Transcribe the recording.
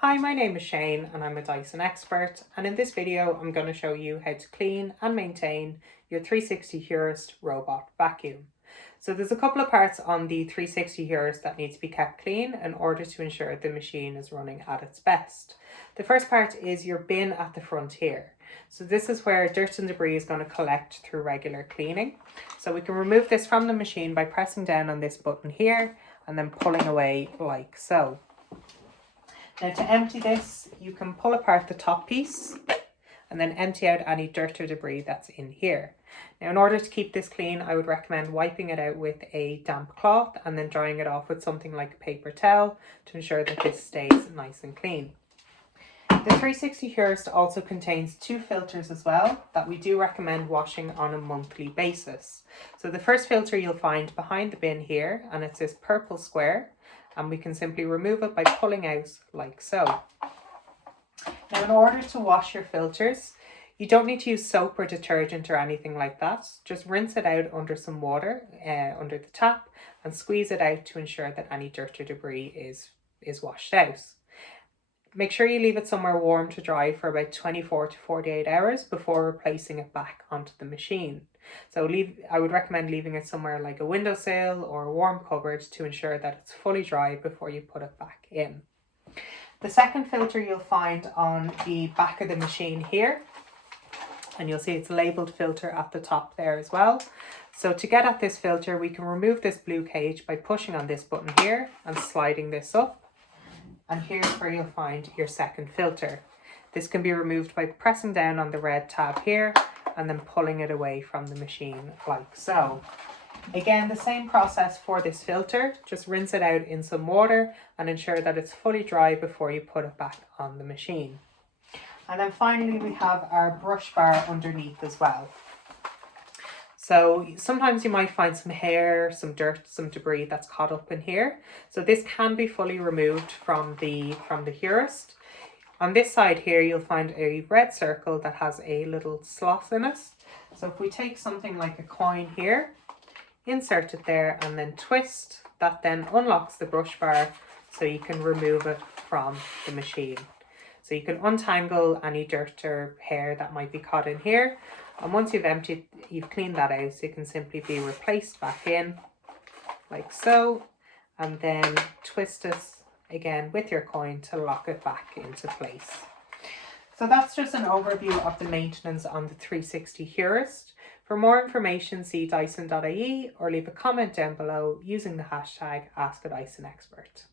Hi, my name is Shane and I'm a Dyson expert, and in this video I'm going to show you how to clean and maintain your 360 Heurist robot vacuum. So there's a couple of parts on the 360 Heurist that need to be kept clean in order to ensure the machine is running at its best. The first part is your bin at the front here. So this is where dirt and debris is going to collect through regular cleaning. So we can remove this from the machine by pressing down on this button here and then pulling away like so. Now to empty this, you can pull apart the top piece and then empty out any dirt or debris that's in here. Now in order to keep this clean, I would recommend wiping it out with a damp cloth and then drying it off with something like a paper towel to ensure that this stays nice and clean. The 360 Heurist also contains two filters as well that we do recommend washing on a monthly basis. So the first filter you'll find behind the bin here, and it's this purple square, and we can simply remove it by pulling out like so. Now in order to wash your filters, you don't need to use soap or detergent or anything like that. Just rinse it out under some water under the tap and squeeze it out to ensure that any dirt or debris is washed out. Make sure you leave it somewhere warm to dry for about 24 to 48 hours before replacing it back onto the machine. So I would recommend leaving it somewhere like a windowsill or a warm cupboard to ensure that it's fully dry before you put it back in. The second filter you'll find on the back of the machine here, and you'll see it's labelled filter at the top there as well. So to get at this filter, we can remove this blue cage by pushing on this button here and sliding this up. And here's where you'll find your second filter. This can be removed by pressing down on the red tab here and then pulling it away from the machine like so. Again, the same process for this filter. Just rinse it out in some water and ensure that it's fully dry before you put it back on the machine. And then finally we have our brush bar underneath as well. So sometimes you might find some hair, some dirt, some debris that's caught up in here. So this can be fully removed from the Heurist. On this side here, you'll find a red circle that has a little slot in it. So if we take something like a coin here, insert it there and then twist, that then unlocks the brush bar so you can remove it from the machine. So you can untangle any dirt or hair that might be caught in here. And once you've cleaned that out, so it can simply be replaced back in like so, and then twist it again with your coin to lock it back into place. So that's just an overview of the maintenance on the 360 Heurist. For more information, see dyson.ie or leave a comment down below using the hashtag AskADysonExpert.